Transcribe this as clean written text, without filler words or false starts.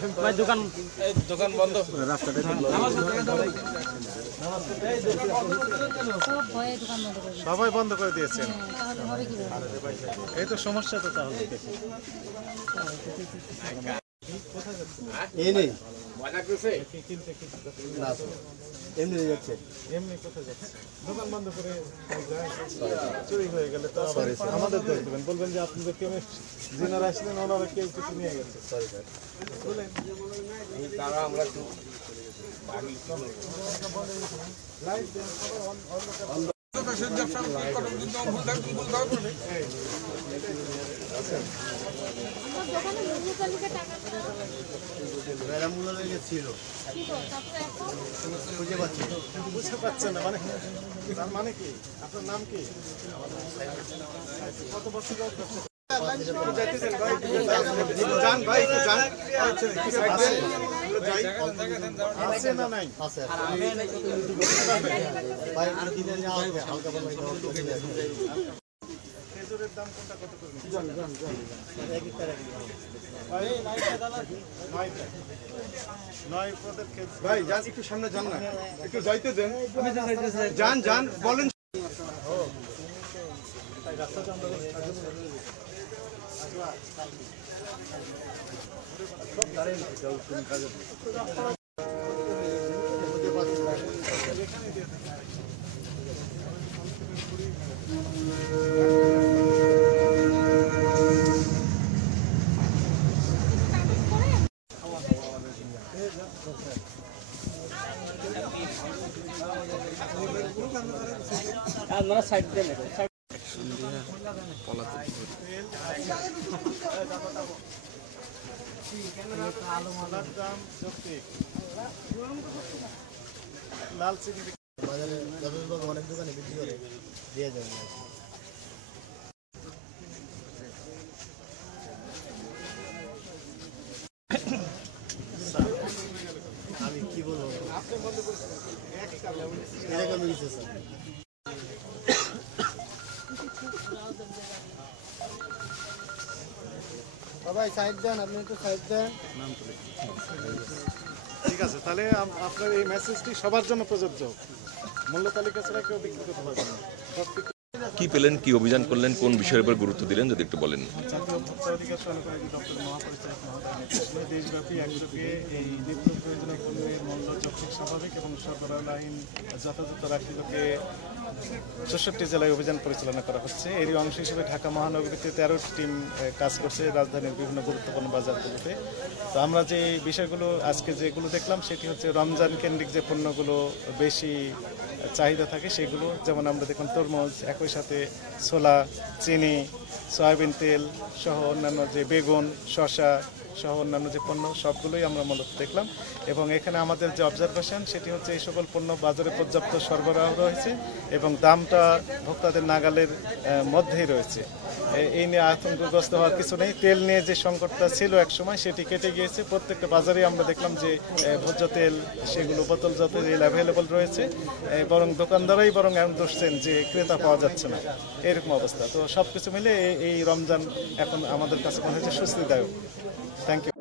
ভাই দোকান দোকান বন্ধ রাস্তাটা সবাই বন্ধ করে দিয়েছেন। এই তো সমস্যা তো তাহলে এই নেই মজা করছে না এমনি যাচ্ছে এমনি কোথায় যাচ্ছে দোকান বন্ধ করে চুরি হয়ে গেলে তো আমাদের দোষ দেবেন, বলবেন যে আপনাদের কেমিস্ট যিনারা আসলেন ওনারা কেউ কিছু নিয়ে গেছে। সরি স্যার তারা আমরা একটু ছিল খুঁজে পাচ্ছি বুঝতে পারছেন না, মানে তার মানে কি? আপনার নাম কি? কত বছর খেজুরের দাম কোনটা কত করে? ভাই যান একটু সামনে যান না, একটু যাইতে দেন, যান যান বলেন। আপনারা সাইড দেন লাল চিনি বাজারে অনেক দোকানে বিক্রি করে দিয়ে যাবেন। আমি কি বলবো, এরকম হয়েছে স্যার। সবাই সাইড দেন, আপনি একটু সাইড দেন। ঠিক আছে, তাহলে আপনার এই মেসেজটি সবার জন্য প্রযোজ্য। মূল্য তালিকা ছাড়া কেউ বিক্রি করতে পারবে না। কি পেলেন, কি অভিযান করলেন, কোন বিষয়ের উপর গুরুত্ব দিলেন যদি একটু বলেন। জাতীয় ভোক্তা অধিকার সহকারী দপ্তর মহাপরিচালক মহোদয় নেতৃত্বে দেশব্যাপী একযোগে এই নিত্য প্রয়োজনীয় পণ্যের মূল্য যৌক্তিক স্বাভাবিক এবং সরবরাহ আইন যথাযথ রাখতে 64 জেলায় অভিযান পরিচালনা করা হচ্ছে। এরই অংশ হিসেবে ঢাকা মহানগরীতে 13টি টিম কাজ করছে রাজধানীর বিভিন্ন গুরুত্বপূর্ণ বাজারগুলোতে। তো আমরা যে বিষয়গুলো আজকে যেগুলো দেখলাম সেটি হচ্ছে রমজান কেন্দ্রিক যে পণ্যগুলো বেশি চাহিদা থাকে সেগুলো, যেমন আমরা দেখলাম তরমুজ, একই সাথে ছোলা, চিনি, সয়াবিন তেল সহ অন্যান্য যে বেগুন, শসা সহ অন্যান্য যে পণ্য সবগুলোই আমরা মূলত দেখলাম। এবং এখানে আমাদের যে অবজারভেশন সেটি হচ্ছে এই সকল পণ্য বাজারে পর্যাপ্ত সরবরাহ রয়েছে এবং দামটা ভোক্তাদের নাগালের মধ্যেই রয়েছে। এই নিয়ে আতঙ্কগ্রস্ত হওয়ার কিছু নেই। তেল নিয়ে যে সংকটটা ছিল এক সময় সেটি কেটে গিয়েছে। প্রত্যেকটা বাজারে আমরা দেখলাম যে ভোজ্য তেল সেগুলো বোতলজাত তেল অ্যাভেলেবল রয়েছে, বরং দোকানদারাই বরং এমন দোষছেন যে ক্রেতা পাওয়া যাচ্ছে না, এরকম অবস্থা। তো সব কিছু মিলে এই রমজান এখন আমাদের কাছে মনে হচ্ছে স্বস্তিদায়ক। Thank you.